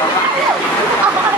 Oh, my God.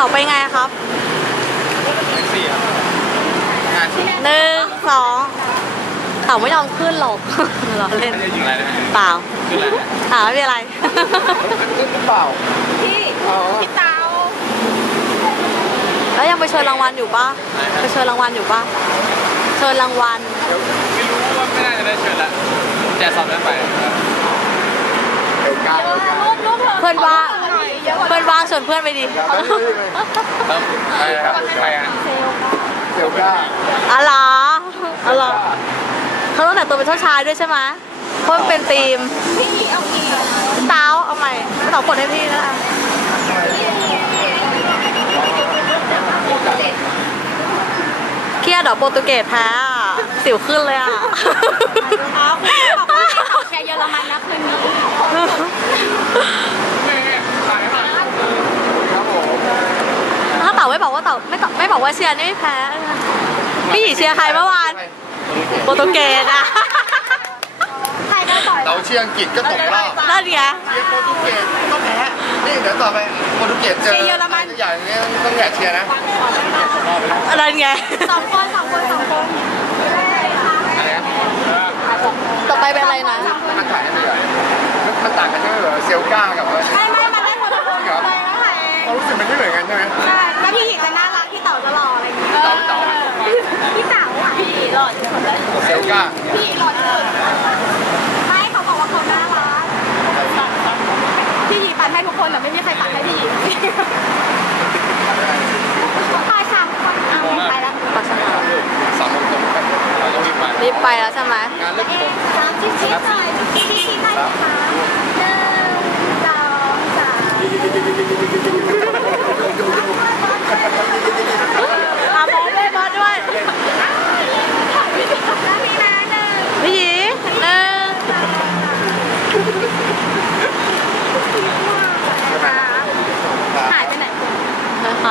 ต่อไปไงครับหนึ่งสองเต่าไม่ยอมขึ้นหรอกเราเล่นเปล่าถามว่าเป็นอะไรขึ้นเป่าพี่พี่าแล้วยังไปเชิญรางวัลอยู่ปะไปเชิญรางวัลอยู่ปะเชิญรางวัลไม่รู้ว่าไม่น่าจะได้เชิญละแจกสอบได้ไปเพื่อนว่าเพื่อนวางชวนเพื่อนไปดิไปเลยครับเซลก้าอะไรอะไรเขาต้องแต่งตัวเป็นเจ้าชายด้วยใช่ไหม เพราะเป็นทีมพี่เอาอีกเต้าเอาใหม่ต้องกดให้พี่นะเครียดดอกโปรตุเกสแพ้ สิวขึ้นเลยอ่ะว่าต่าไม่ไม่บอกว่าเชียร์นี่ไม่แพ้ พี่หยีเชียร์ใครเมื่อวาน โปรตุเกสอะยต่อเราเชียร์อังกฤษก็ตกรอบนั่นเชียร์โปรตุเกสก็แพ้นี่เดี๋ยวต่อไปโปรตุเกสเจอเยอรมันอย่างเงี้ยต้องแย่เชียร์นะ อะไรไงสองคนสองคนสองคนต่อไปเป็นอะไรนะมันถ่าต่างกันเยอะเซลก้ากับไม่ไม่มันได้หมดทุกคนเหรอไไหนเรารู้สึกมันไม่เหมือนกันใช่ไหมใช่้าพี่หญิงจะน่ารักพี่เต๋าจะหล่ออะไรอย่างเงี้ยพี่เต๋าอ่ะพี่หล่อที่สุดเลยเซลก้าพี่หล่อที่สุดไม่เขาบอกว่าเขาน่ารัก พี่หญิงปันให้ทุกคนแต่ไม่มีใครปันให้พี่หญิงไปแล้วใช่ไหมสามจิ๊กจิ๊กหน่อยจิ๊กจิ๊กหน่อย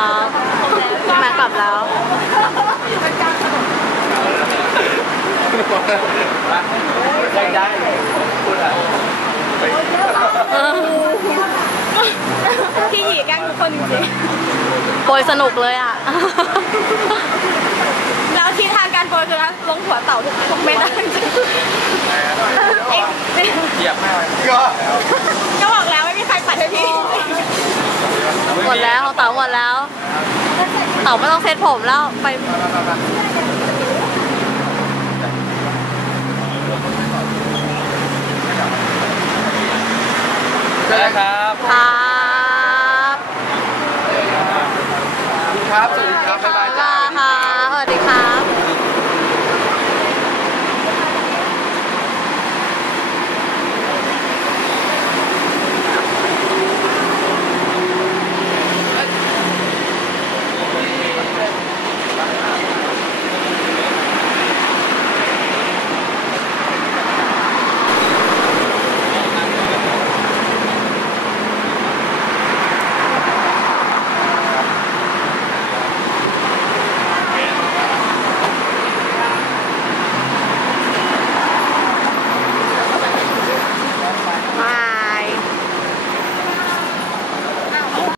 ะคะมากลับแล้วได้ได้พี่หยีแกล้งทุกคนจริงๆโปยสนุกเลยอ่ะ แล้วที่ทางการโปยจะลงหัวเต่าทุกทุกเม็ดได้จริงเหยียบไม่ไหวก็บอกแล้วไม่มีใครปัดให้พี่หมดแล้วเขาเต๋าหมดแล้วเต๋าไม่ต้องเซ็ตผมแล้วไปได้ครับ ครับ ครับสวัสดีครับบ๊ายบายจ้า